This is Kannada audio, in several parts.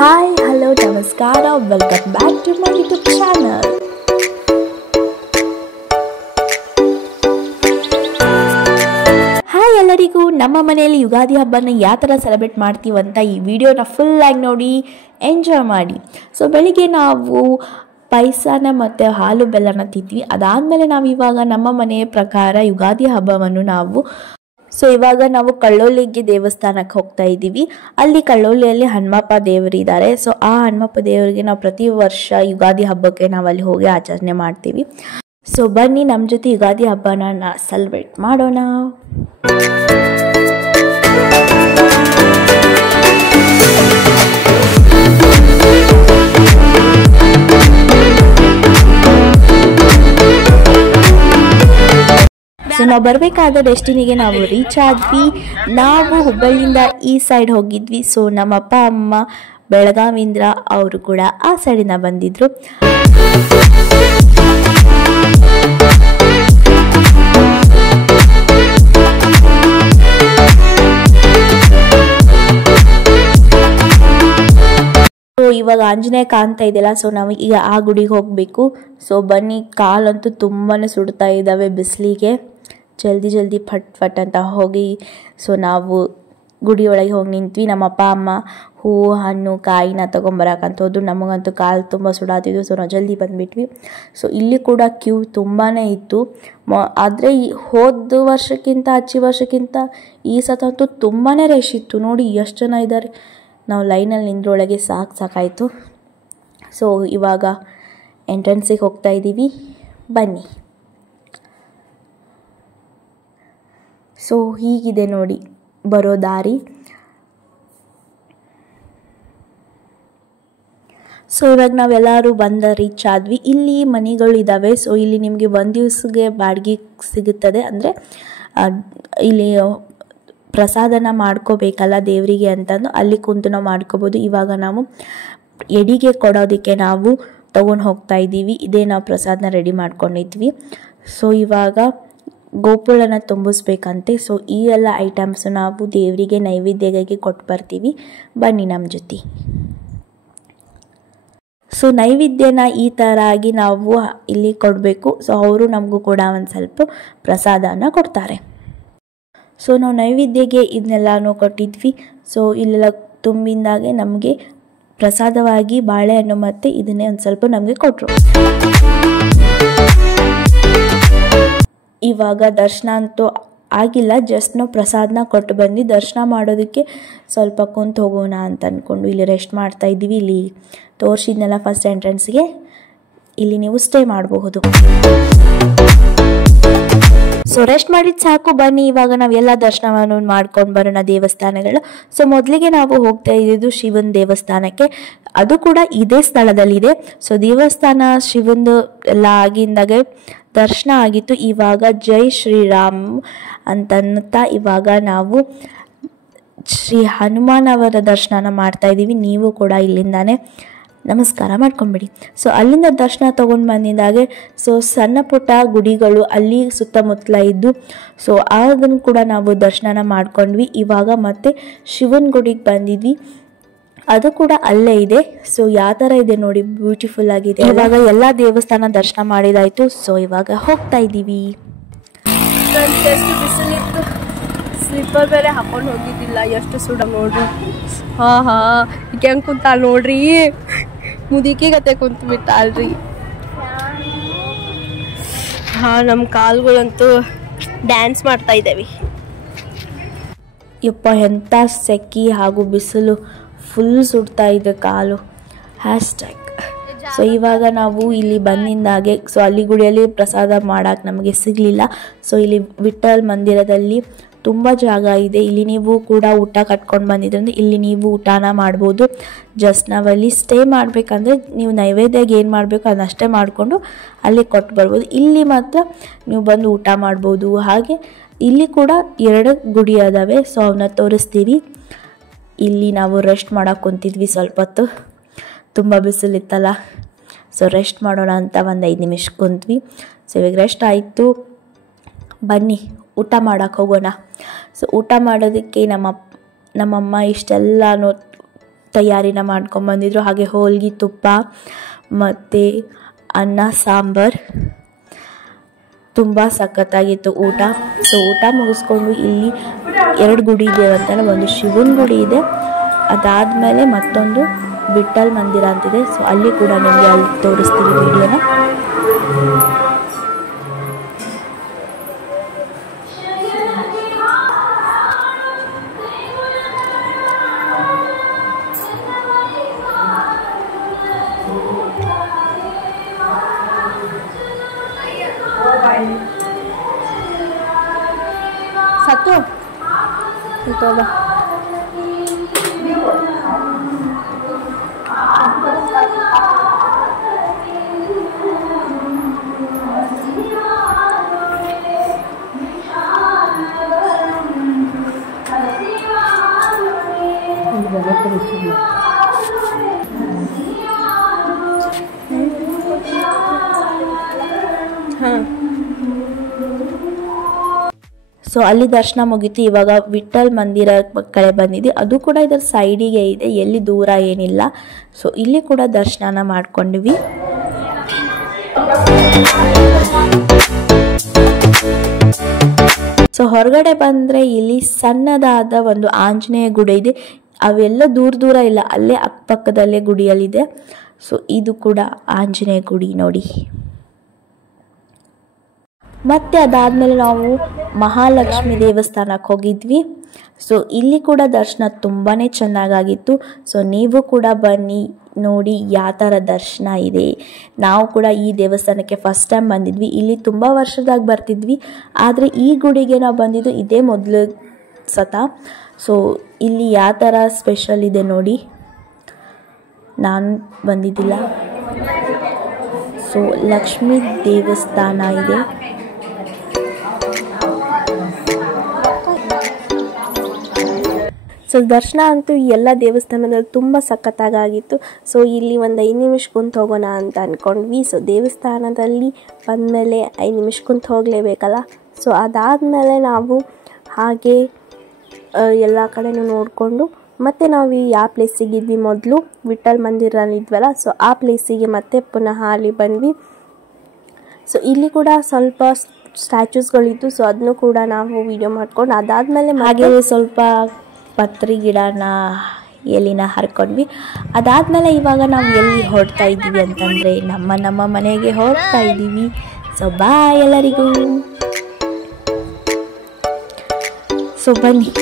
Hi, hello, namaskara, welcome back to my YouTube channel. Hi ಎಲ್ಲರಿಗೂ, ನಮ್ಮ ಮನೆಯಲ್ಲಿ ಯುಗಾದಿ ಹಬ್ಬನ ಯಾವ ಥರ ಸೆಲೆಬ್ರೇಟ್ ಮಾಡ್ತೀವಂತ ಈ ವಿಡಿಯೋನ ಫುಲ್ಲಾಗಿ ನೋಡಿ ಎಂಜಾಯ್ ಮಾಡಿ. ಸೊ ಬೆಳಿಗ್ಗೆ ನಾವು ಪಾಯಸನ ಮತ್ತು ಹಾಲು ಬೆಲ್ಲನ ತಿಂತೀವಿ. ಅದಾದಮೇಲೆ ನಾವು ಇವಾಗ ನಮ್ಮ ಮನೆಯ ಪ್ರಕಾರ ಯುಗಾದಿ ಹಬ್ಬವನ್ನು ಇವಾಗ ನಾವು ಕಳ್ಳೋಲಿಗೆ ದೇವಸ್ಥಾನಕ್ಕೆ ಹೋಗ್ತಾ ಇದ್ದೀವಿ. ಅಲ್ಲಿ ಕಳ್ಳೋಲಿಯಲ್ಲಿ ಹನುಮಪ್ಪ ದೇವರಿದ್ದಾರೆ. ಸೊ ಆ ಹನುಮಪ್ಪ ದೇವರಿಗೆ ನಾವು ಪ್ರತಿ ವರ್ಷ ಯುಗಾದಿ ಹಬ್ಬಕ್ಕೆ ನಾವು ಅಲ್ಲಿ ಹೋಗಿ ಆಚರಣೆ ಮಾಡ್ತೀವಿ. ಸೊ ಬನ್ನಿ ನಮ್ಮ ಜೊತೆ ಯುಗಾದಿ ಹಬ್ಬನ ಸೆಲೆಬ್ರೇಟ್ ಮಾಡೋಣ. ಸೊ ನಾವು ಬರಬೇಕಾದ ಡೆಸ್ಟಿನಿಗೆ ನಾವು ರೀಚ್ ಆದ್ವಿ. ನಾವು ಹುಬ್ಬಳ್ಳಿಯಿಂದ ಈ ಸೈಡ್ ಹೋಗಿದ್ವಿ. ಸೊ ನಮ್ಮ ಅಪ್ಪ ಅಮ್ಮ ಬೆಳಗಾವಿಂದ ಅವರು ಕೂಡ ಆ ಸೈಡಿಂದ ಬಂದಿದ್ರು. ಸೊ ಇವಾಗ ಆಂಜನೇಯ ಕಾಣ್ತಾ ಇದೆಯಲ್ಲ, ಸೊ ನಾವು ಈಗ ಆ ಗುಡಿಗೆ ಹೋಗಬೇಕು. ಸೊ ಬನ್ನಿ, ಕಾಲಂತೂ ತುಂಬಾ ಸುಡ್ತಾ ಇದ್ದಾವೆ ಬಿಸಿಲಿಗೆ. ಜಲ್ದಿ ಫಟ್ ಫಟ್ ಅಂತ ಹೋಗಿ ಸೊ ನಾವು ಗುಡಿಯೊಳಗೆ ಹೋಗಿ ನಿಂತ್ವಿ. ನಮ್ಮ ಅಪ್ಪ ಅಮ್ಮ ಹೂವು ಹಣ್ಣು ಕಾಯಿನ ತೊಗೊಂಬರಕಂತ ಹೋದ್ರು. ನಮಗಂತೂ ಕಾಲು ತುಂಬ ಸುಡಾತಿದ್ವು. ಸೊ ನಾವು ಜಲ್ದಿ ಬಂದುಬಿಟ್ವಿ. ಸೊ ಇಲ್ಲಿ ಕೂಡ ಕ್ಯೂ ತುಂಬಾ ಇತ್ತು. ಆದರೆ ಹೋದ ವರ್ಷಕ್ಕಿಂತ ಹಚ್ಚಿ ವರ್ಷಕ್ಕಿಂತ ಈ ಸತಂತೂ ತುಂಬಾ ರಶ್ ಇತ್ತು. ನೋಡಿ ಎಷ್ಟು ಜನ ಇದ್ದಾರೆ. ನಾವು ಲೈನಲ್ಲಿ ನಿಂದ್ರೊಳಗೆ ಸಾಕಾಯಿತು. ಸೊ ಇವಾಗ ಎಂಟ್ರೆನ್ಸಿಗೆ ಹೋಗ್ತಾ ಇದ್ದೀವಿ, ಬನ್ನಿ. ಸೊ ಹೀಗಿದೆ ನೋಡಿ ಬರೋ ದಾರಿ. ಸೊ ಇವಾಗ ನಾವೆಲ್ಲರೂ ರೀಚ್ ಆದ್ವಿ. ಇಲ್ಲಿ ಮನೆಗಳು ಇದ್ದಾವೆ. ಸೊ ಇಲ್ಲಿ ನಿಮಗೆ ಒಂದು ದಿವಸಕ್ಕೆ ಬಾಡಿಗೆ ಸಿಗುತ್ತದೆ. ಅಂದರೆ ಇಲ್ಲಿ ಪ್ರಸಾದನ ಮಾಡ್ಕೋಬೇಕಲ್ಲ ದೇವರಿಗೆ ಅಂತಂದು ಅಲ್ಲಿ ಕುಂತು ನಾವು ಮಾಡ್ಕೋಬೋದು. ಇವಾಗ ನಾವು ಎಡಿಗೆ ಕೊಡೋದಕ್ಕೆ ನಾವು ತೊಗೊಂಡು ಹೋಗ್ತಾ ಇದ್ದೀವಿ. ಇದೇ ನಾವು ಪ್ರಸಾದನ ರೆಡಿ ಮಾಡ್ಕೊಂಡಿದ್ವಿ. ಸೊ ಇವಾಗ ಗೋಪುರನ ತುಂಬಿಸ್ಬೇಕಂತೆ. ಸೊ ಈ ಎಲ್ಲ ಐಟಮ್ಸ್ ನಾವು ದೇವರಿಗೆ ನೈವೇದ್ಯಕ್ಕೆ ಕೊಟ್ಟು ಬರ್ತೀವಿ. ಬನ್ನಿ ನಮ್ಮ ಜೊತೆ. ಸೊ ನೈವೇದ್ಯನ ಈ ಥರ ಆಗಿ ನಾವು ಇಲ್ಲಿ ಕೊಡಬೇಕು. ಸೊ ಅವರು ನಮಗೂ ಕೂಡ ಒಂದು ಸ್ವಲ್ಪ ಪ್ರಸಾದನ ಕೊಡ್ತಾರೆ. ಸೊ ನಾವು ನೈವೇದ್ಯಗೆ ಇದನ್ನೆಲ್ಲನೂ ಕೊಟ್ಟಿದ್ವಿ. ಸೊ ಇಲ್ಲೆಲ್ಲ ತುಂಬಿಂದಾಗೆ ನಮಗೆ ಪ್ರಸಾದವಾಗಿ ಬಾಳೆಹಣ್ಣು ಮತ್ತು ಇದನ್ನೇ ಒಂದು ಸ್ವಲ್ಪ ನಮಗೆ ಕೊಟ್ಟರು. ಇವಾಗ ದರ್ಶನ ಅಂತೂ ಆಗಿಲ್ಲ, ಜಸ್ಟ್ ನಾವು ಪ್ರಸಾದನ ಕೊಟ್ಟು ಬಂದು ದರ್ಶನ ಮಾಡೋದಕ್ಕೆ ಸ್ವಲ್ಪ ಕುಂತು ಹೋಗೋಣ ಅಂತ ಅಂದ್ಕೊಂಡು ಇಲ್ಲಿ ರೆಸ್ಟ್ ಮಾಡ್ತಾ ಇದ್ದೀವಿ. ಇಲ್ಲಿ ತೋರಿಸಿದ್ನೆಲ್ಲ ಫಸ್ಟ್ ಎಂಟ್ರೆನ್ಸ್ಗೆ ಇಲ್ಲಿ ನೀವು ಸ್ಟೇ ಮಾಡಬಹುದು. ಸೊ ರೆಸ್ಟ್ ಮಾಡಿದ್ದು ಸಾಕು, ಬನ್ನಿ ಇವಾಗ ನಾವೆಲ್ಲ ದರ್ಶನವನ್ನು ಮಾಡ್ಕೊಂಡು ಬರೋಣ ದೇವಸ್ಥಾನಗಳು. ಸೊ ಮೊದಲಿಗೆ ನಾವು ಹೋಗ್ತಾ ಇದ್ದಿದ್ದು ಶಿವನ ದೇವಸ್ಥಾನಕ್ಕೆ. ಅದು ಕೂಡ ಇದೇ ಸ್ಥಳದಲ್ಲಿದೆ. ಸೊ ದೇವಸ್ಥಾನ ಶಿವಂದು ಎಲ್ಲ ಆಗಿಂದಾಗೆ ದರ್ಶನ ಆಗಿತ್ತು. ಇವಾಗ ಜೈ ಶ್ರೀರಾಮ್ ಅಂತನ್ನುತ್ತಾ ಇವಾಗ ನಾವು ಶ್ರೀ ಹನುಮಾನ್ ಅವರ ದರ್ಶನ ಮಾಡ್ತಾ ಇದ್ದೀವಿ. ನೀವು ಕೂಡ ಇಲ್ಲಿಂದಾನೆ ನಮಸ್ಕಾರ ಮಾಡ್ಕೊಂಬಿಡಿ. ಸೊ ಅಲ್ಲಿಂದ ದರ್ಶನ ತೊಗೊಂಡು ಬಂದಿದ್ದಾಗೆ ಸೊ ಸಣ್ಣ ಪುಟ್ಟ ಗುಡಿಗಳು ಅಲ್ಲಿ ಸುತ್ತಮುತ್ತಲ ಇದ್ದು ಸೊ ಅದನ್ನು ಕೂಡ ನಾವು ದರ್ಶನ ಮಾಡ್ಕೊಂಡ್ವಿ. ಇವಾಗ ಮತ್ತೆ ಶಿವನ ಗುಡಿಗೆ ಬಂದಿದ್ವಿ, ಅದು ಕೂಡ ಅಲ್ಲೇ ಇದೆ. ಸೊ ಯಾವ ಥರ ಇದೆ ನೋಡಿ, ಬ್ಯೂಟಿಫುಲ್ ಆಗಿದೆ. ಇವಾಗ ಎಲ್ಲ ದೇವಸ್ಥಾನ ದರ್ಶನ ಮಾಡಿದಾಯ್ತು. ಸೊ ಇವಾಗ ಹೋಗ್ತಾ ಇದ್ದೀವಿ. ಎಷ್ಟು ಬಿಸಿಲಿತ್ತು, ಸ್ಲಿಪ್ಪರ್ ಬೇರೆ ಹಾಕೊಂಡು ಹೋಗಿದ್ದಿಲ್ಲ. ಎಷ್ಟು ಸುಡ ನೋಡ್ರಿ. ಈಗ ಹೆಂಗೆ ಕುಂತಾಳ ನೋಡ್ರಿ, ಮುದುಕಿಗತೆ ಕುಂತು ಬಿಟ್ಟಾಳ್ರಿ. ನಮ್ಮ ಕಾಲುಗಳಂತೂ ಡ್ಯಾನ್ಸ್ ಮಾಡ್ತಾ ಇದ್ದೇವೆ. ಯಪ್ಪ ಎಂಥ ಸೆಖಿ ಹಾಗೂ ಬಿಸಿಲು, ಫುಲ್ ಸುಡ್ತಾ ಇದೆ ಕಾಲು. ಹ್ಯಾಶ್ಟ್ಯಾಗ್. ಸೊ ಇವಾಗ ನಾವು ಇಲ್ಲಿ ಬಂದಿಂದಾಗೆ ಸೊ ಅಲ್ಲಿ ಗುಡಿಯಲ್ಲಿ ಪ್ರಸಾದ ಮಾಡೋಕೆ ನಮಗೆ ಸಿಗಲಿಲ್ಲ. ಸೊ ಇಲ್ಲಿ ವಿಠಲ್ ಮಂದಿರದಲ್ಲಿ ತುಂಬ ಜಾಗ ಇದೆ. ಇಲ್ಲಿ ನೀವು ಕೂಡ ಊಟ ಕಟ್ಕೊಂಡು ಬಂದಿದ್ರಿಂದ ಇಲ್ಲಿ ನೀವು ಊಟನ ಮಾಡ್ಬೋದು. ಜಸ್ಟ್ ನಾವಲ್ಲಿ ಸ್ಟೇ ಮಾಡಬೇಕಂದ್ರೆ ನೀವು ನೈವೇದ್ಯಗೆ ಏನು ಮಾಡಬೇಕು ಅದನ್ನಷ್ಟೇ ಮಾಡಿಕೊಂಡು ಅಲ್ಲಿ ಕೊಟ್ಟು ಬರ್ಬೋದು. ಇಲ್ಲಿ ಮಾತ್ರ ನೀವು ಬಂದು ಊಟ ಮಾಡ್ಬೋದು. ಹಾಗೆ ಇಲ್ಲಿ ಕೂಡ 2 ಗುಡಿ ಅದಾವೆ. ಸೊ ಅವನ್ನ ತೋರಿಸ್ತೀವಿ. ಇಲ್ಲಿ ನಾವು ರೆಸ್ಟ್ ಮಾಡೋಕೆ ಕುಂತಿದ್ವಿ ಸ್ವಲ್ಪ ಹೊತ್ತು, ತುಂಬ ಬಿಸಿಲಿತ್ತಲ್ಲ. ಸೊ ರೆಸ್ಟ್ ಮಾಡೋಣ ಅಂತ ಒಂದು 5 ನಿಮಿಷ ಕುಂತ್ವಿ. ಸೊ ಇವಾಗ ರೆಸ್ಟ್ ಆಯಿತು, ಬನ್ನಿ ಊಟ ಮಾಡೋಕೆ ಹೋಗೋಣ. ಸೊ ಊಟ ಮಾಡೋದಕ್ಕೆ ನಮ್ಮಮ್ಮ ಇಷ್ಟೆಲ್ಲನೂ ತಯಾರಿನ ಮಾಡ್ಕೊಂಬಂದಿದ್ರು. ಹಾಗೆ ಹೋಳ್ಗೆ, ತುಪ್ಪ ಮತ್ತು ಅನ್ನ ಸಾಂಬಾರು ತುಂಬ ಸಖತ್ತಾಗಿತ್ತು ಊಟ. ಸೊ ಊಟ ಮುಗಿಸ್ಕೊಂಡು ಇಲ್ಲಿ 2 ಗುಡಿ ಇದೆ ಅಂತಾನೆ, ಒಂದು ಶಿವನ ಗುಡಿ ಇದೆ, ಅದಾದಮೇಲೆ ಮತ್ತೊಂದು ವಿಠ್ಠಲ್ ಮಂದಿರ ಅಂತಿದೆ. ಸೊ ಅಲ್ಲಿ ಕೂಡ ನಿಮಗೆ ಅಲ್ಲಿ ತೋರಿಸ್ತೀವಿ ವಿಡಿಯೋನ. ಸತ್ತು ಸೊ ಅಲ್ಲಿ ದರ್ಶನ ಮುಗೀತು. ಇವಾಗ ವಿಠ್ಠಲ್ ಮಂದಿರ ಕಡೆ ಬಂದಿದ್ವಿ, ಅದು ಕೂಡ ಇದರ ಸೈಡಿಗೆ ಇದೆ, ಎಲ್ಲಿ ದೂರ ಏನಿಲ್ಲ. ಸೊ ಇಲ್ಲಿ ಕೂಡ ದರ್ಶನ ಮಾಡ್ಕೊಂಡ್ವಿ. ಸೊ ಹೊರಗಡೆ ಬಂದರೆ ಇಲ್ಲಿ ಸಣ್ಣದಾದ ಒಂದು ಆಂಜನೇಯ ಗುಡಿ ಇದೆ. ಅವೆಲ್ಲ ದೂರ ದೂರ ಇಲ್ಲ, ಅಲ್ಲೇ ಅಕ್ಕಪಕ್ಕದಲ್ಲೇ ಗುಡಿಯಲ್ಲಿದೆ. ಸೊ ಇದು ಕೂಡ ಆಂಜನೇಯ ಗುಡಿ ನೋಡಿ. ಮತ್ತು ಅದಾದಮೇಲೆ ನಾವು ಮಹಾಲಕ್ಷ್ಮಿ ದೇವಸ್ಥಾನಕ್ಕೆ ಹೋಗಿದ್ವಿ. ಸೊ ಇಲ್ಲಿ ಕೂಡ ದರ್ಶನ ತುಂಬಾ ಚೆನ್ನಾಗಾಗಿತ್ತು. ಸೊ ನೀವು ಕೂಡ ಬನ್ನಿ ನೋಡಿ ಯಾವ ಥರ ದರ್ಶನ ಇದೆ. ನಾವು ಕೂಡ ಈ ದೇವಸ್ಥಾನಕ್ಕೆ ಫಸ್ಟ್ ಟೈಮ್ ಬಂದಿದ್ವಿ. ಇಲ್ಲಿ ತುಂಬ ವರ್ಷದಾಗ ಬರ್ತಿದ್ವಿ, ಆದರೆ ಈ ಗುಡಿಗೆ ನಾವು ಬಂದಿದ್ದು ಇದೇ ಮೊದಲು ಸತ. ಸೊ ಇಲ್ಲಿ ಯಾವ ಥರ ಸ್ಪೆಷಲ್ ಇದೆ ನೋಡಿ, ನಾನು ಬಂದಿದ್ದಿಲ್ಲ. ಸೊ ಲಕ್ಷ್ಮೀ ದೇವಸ್ಥಾನ ಇದೆ. ಸೊ ದರ್ಶನ ಅಂತೂ ಎಲ್ಲ ದೇವಸ್ಥಾನದಲ್ಲಿ ತುಂಬ ಸಖತ್ತಾಗಿತ್ತು. ಸೊ ಇಲ್ಲಿ ಒಂದು 5 ನಿಮಿಷ ಕುಂತು ಹೋಗೋಣ ಅಂತ ಅಂದ್ಕೊಂಡ್ವಿ. ಸೊ ದೇವಸ್ಥಾನದಲ್ಲಿ ಬಂದಮೇಲೆ 5 ನಿಮಿಷ ಕುಂತು ಹೋಗಲೇಬೇಕಲ್ಲ. ಸೊ ಅದಾದಮೇಲೆ ನಾವು ಹಾಗೆ ಎಲ್ಲ ಕಡೆನೂ ನೋಡಿಕೊಂಡು ಮತ್ತು ನಾವು ಯಾವ ಪ್ಲೇಸಿಗೆ ಇದ್ವಿ, ಮೊದಲು ವಿಠ್ಠಲ್ ಮಂದಿರಲ್ಲಿದ್ವಲ್ಲ, ಸೊ ಆ ಪ್ಲೇಸಿಗೆ ಮತ್ತೆ ಪುನಃ ಅಲ್ಲಿ ಬಂದ್ವಿ. ಸೊ ಇಲ್ಲಿ ಕೂಡ ಸ್ವಲ್ಪ ಸ್ಟ್ಯಾಚ್ಯೂಸ್ಗಳಿತ್ತು. ಸೊ ಅದನ್ನು ಕೂಡ ನಾವು ವಿಡಿಯೋ ಮಾಡ್ಕೊಂಡು ಅದಾದಮೇಲೆ ಹಾಗೆ ಸ್ವಲ್ಪ ಪತ್ರಿ ಗಿಡನ ಎಲಿನ ಹರ್ಕೊಂಡ್ವಿ. ಅದಾದಮೇಲೆ ಇವಾಗ ನಾವು ಎಲ್ಲಿ ಹೊರಡ್ತಾ ಇದ್ದೀವಿ ಅಂತಂದರೆ ನಮ್ಮ ಮನೆಗೆ ಹೊರಡ್ತಾ ಇದ್ದೀವಿ. ಸೊ ಬಾಯ್ ಎಲ್ಲರಿಗೂ. ಸೊ ಬನ್ನಿ,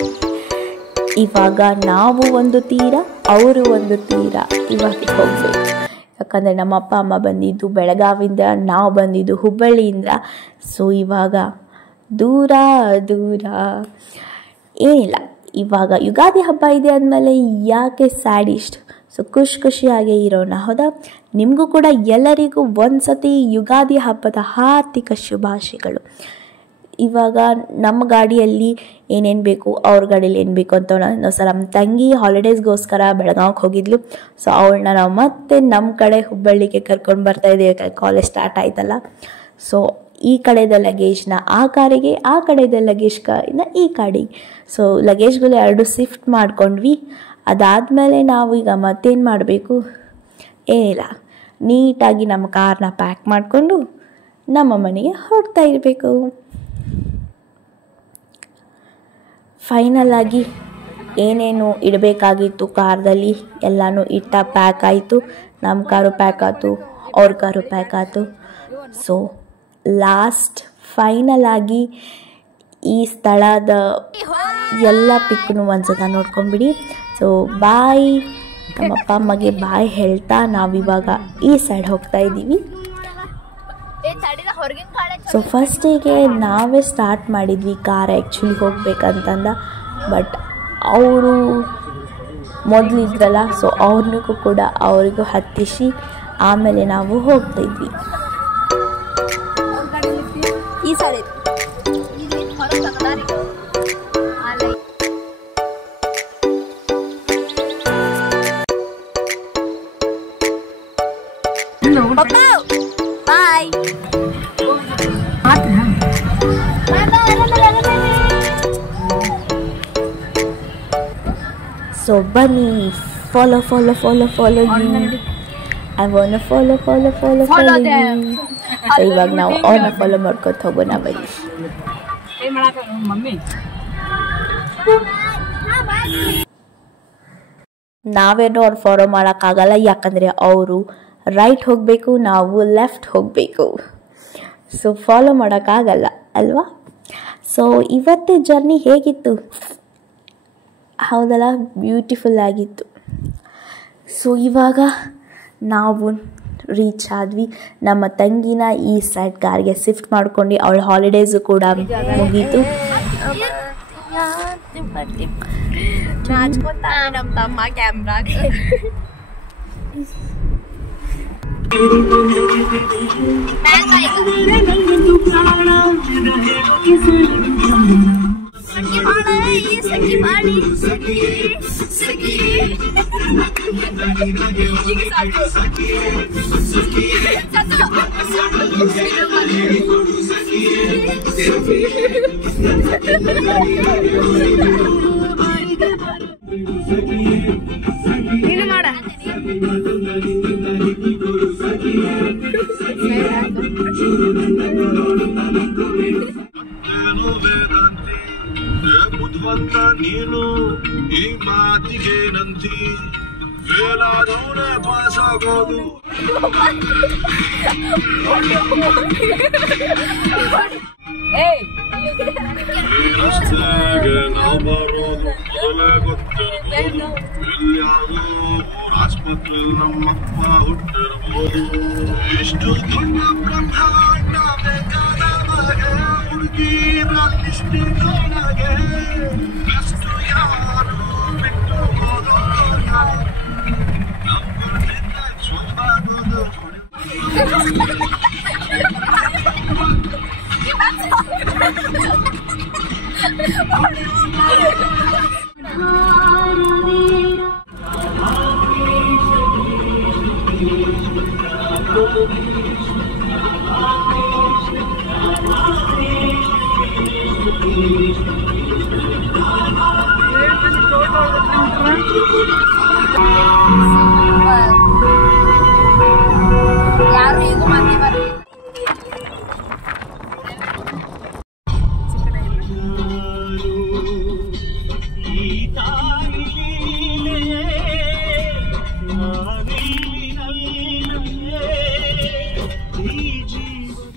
ಇವಾಗ ನಾವು ಒಂದು ತೀರ, ಅವರು ಒಂದು ತೀರ ಇವಾಗ ಹೋಗ್ಬೇಕು. ಯಾಕಂದರೆ ನಮ್ಮ ಅಪ್ಪ ಅಮ್ಮ ಬಂದಿದ್ದು ಬೆಳಗಾವಿಂದ, ನಾವು ಬಂದಿದ್ದು ಹುಬ್ಬಳ್ಳಿಯಿಂದ. ಸೊ ಇವಾಗ ದೂರ ದೂರ ಏನಿಲ್ಲ, ಇವಾಗ ಯುಗಾದಿ ಹಬ್ಬ ಇದೆ ಅಂದಮೇಲೆ ಯಾಕೆ ಸ್ಯಾಡ್ ಇಷ್ಟು. ಸೊ ಖುಷಿಯಾಗೇ ಇರೋಣ, ಹೌದಾ? ನಿಮಗೂ ಕೂಡ ಎಲ್ಲರಿಗೂ ಒಂದ್ಸತಿ ಯುಗಾದಿ ಹಬ್ಬದ ಹಾರ್ದಿಕ ಶುಭಾಶಯಗಳು. ಇವಾಗ ನಮ್ಮ ಗಾಡಿಯಲ್ಲಿ ಏನೇನು ಬೇಕು, ಅವ್ರ ಗಾಡೀಲಿ ಏನು ಬೇಕು ಅಂತ ನಾವು ಸರ್ ನಮ್ಮ ತಂಗಿ ಹಾಲಿಡೇಸ್ಗೋಸ್ಕರ ಬೆಳಗಾವಿಗೆ ಹೋಗಿದ್ಲು. ಸೊ ಅವಳನ್ನ ನಾವು ಮತ್ತೆ ನಮ್ಮ ಕಡೆ ಹುಬ್ಬಳ್ಳಿಗೆ ಕರ್ಕೊಂಡು ಬರ್ತಾ ಇದ್ದೀವಿ, ಕಾಲೇಜ್ ಸ್ಟಾರ್ಟ್ ಆಯ್ತಲ್ಲ. ಸೊ ಈ ಕಡೆದ ಲಗೇಜ್ನ ಆ ಕಾರಿಗೆ, ಆ ಕಡೆದ ಲಗೇಜ್ನ ಈ ಕಾಡಿಗೆ. ಸೊ ಲಗೇಜ್ಗಳು 2 ಶಿಫ್ಟ್ ಮಾಡ್ಕೊಂಡ್ವಿ. ಅದಾದಮೇಲೆ ನಾವು ಈಗ ಮತ್ತೇನು ಮಾಡಬೇಕು, ಏನಿಲ್ಲ, ನೀಟಾಗಿ ನಮ್ಮ ಕಾರ್ನ ಪ್ಯಾಕ್ ಮಾಡಿಕೊಂಡು ನಮ್ಮ ಮನೆಗೆ ಹೊರಡ್ತಾ ಇರಬೇಕು. ಫೈನಲ್ ಆಗಿ ಏನೇನು ಇಡಬೇಕಾಗಿತ್ತು ಕಾರ್ದಲ್ಲಿ ಎಲ್ಲನೂ ಪ್ಯಾಕ್ ಆಯಿತು. ನಮ್ಮ ಕಾರು ಪ್ಯಾಕ್ ಆಯಿತು, ಅವ್ರ ಕಾರು ಪ್ಯಾಕ್ ಆಯಿತು. ಸೊ ಲಾಸ್ಟ್ ಫೈನಲ್ ಆಗಿ ಈ ಸ್ಥಳದ ಎಲ್ಲ ಪಿಕ್ನು ಒಂದ್ಸತ ನೋಡ್ಕೊಂಬಿಡಿ. ಸೊ ಬಾಯ್, ನಮ್ಮ ಅಪ್ಪ ಅಮ್ಮಗೆ ಬಾಯ್ ಹೇಳ್ತಾ ನಾವಿವಾಗ ಈ ಸೈಡ್ ಹೋಗ್ತಾ ಇದ್ದೀವಿ. ಸೊ ಫಸ್ಟಿಗೆ ನಾವೇ ಸ್ಟಾರ್ಟ್ ಮಾಡಿದ್ವಿ ಕಾರ್ ಆ್ಯಕ್ಚುಲಿ ಹೋಗ್ಬೇಕಂತಂದ, ಬಟ್ ಅವರು ಮೊದಲಿದ್ರಲ್ಲ, ಸೊ ಅವ್ರಿಗೂ ಕೂಡ ಅವರಿಗೂ ಹತ್ತಿಸಿ ಆಮೇಲೆ ನಾವು ಹೋಗ್ತಾಯಿದ್ವಿ. ಈ ಸಾರಿ ಬಾಯ್. ಸೊ ಬನ್ನಿ, follow you. I wanna follow you. So ಇವಾಗ ನಾವು ಅವ್ರನ್ನ ಫಾಲೋ ಮಾಡ್ಕೊತ ಹೋಗೋಣ ಬನ್ನಿ. ನಾವೇನೋ ಅವ್ರು ಫಾಲೋ ಮಾಡೋಕ್ಕಾಗಲ್ಲ, ಯಾಕಂದರೆ ಅವರು ರೈಟ್ ಹೋಗಬೇಕು, ನಾವು ಲೆಫ್ಟ್ ಹೋಗಬೇಕು. ಸೊ ಫಾಲೋ ಮಾಡೋಕ್ಕಾಗಲ್ಲ ಅಲ್ವಾ? ಸೊ ಇವತ್ತು ಜರ್ನಿ ಹೇಗಿತ್ತು? ಹೌದಲ್ಲ, ಬ್ಯೂಟಿಫುಲ್ ಆಗಿತ್ತು. ಸೊ ಇವಾಗ ನಾವು ರೀಚ್ ಆದ್ವಿ. ನಮ್ಮ ತಂಗಿನ ಈ ಸೈಡ್ ಕಾರ್ಗೆ ಶಿಫ್ಟ್ ಮಾಡ್ಕೊಂಡು ಅವಳ ಹಾಲಿಡೇಸು ಕೂಡ ಮುಗೀತು. ನಮ್ಮ ತಮ್ಮ ಕ್ಯಾಮ್ರಾ ನೀನು ಮಾಡ ಬುದ್ಧಿವಂತ ನೀನು ಈ ಮಾತಿಗೆ ನಂದಿ ಹೇಳಾದವನೇ ಪಾಸ್ ಆಗೋದು. ರಸ್ತೆಗೆ ನಾವು ಬರೋದು ಮೊದಲೇ ಗೊತ್ತಿರಬಹುದು. ಎಲ್ಲಿಯಾದರೂ ಆಸ್ಪತ್ರೆ ನಮ್ಮಪ್ಪ ಹುಟ್ಟಿರಬಹುದು. ಎಷ್ಟು ದೊಡ್ಡ ಬ್ರಹ್ಮಾಂಡ ಬೇಕಾದ ಬಗೆ ಹುಡುಗಿರ ಲಿಸ್ಟಿನೊಳಗೆ ಎಷ್ಟು ಯಾರು ಬಿಟ್ಟು ಹೋಗೋಲ್ಲ. ನಮ್ಮಲ್ಲಿದ್ದ ಸ್ವಾಗದು ಯಾರು ಈಗ ಮಂದಿ ಬರ್ಲಿ.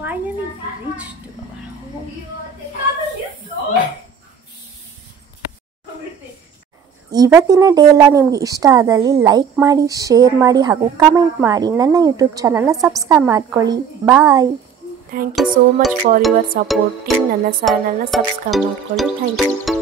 Finally reached our home. ಇವತ್ತಿನ ಡೇ ಎಲ್ಲ ನಿಮಗೆ ಇಷ್ಟ ಆದಲ್ಲಿ ಲೈಕ್ ಮಾಡಿ, ಶೇರ್ ಮಾಡಿ ಹಾಗೂ ಕಮೆಂಟ್ ಮಾಡಿ. ನನ್ನ ಯೂಟ್ಯೂಬ್ ಚಾನಲ್ನ ಸಬ್ಸ್ಕ್ರೈಬ್ ಮಾಡ್ಕೊಳ್ಳಿ. Bye. Thank you so much for your supporting. ನನ್ನ ಚಾನಲ್ನ ಸಬ್ಸ್ಕ್ರೈಬ್ ಮಾಡ್ಕೊಳ್ಳಿ. Thank you.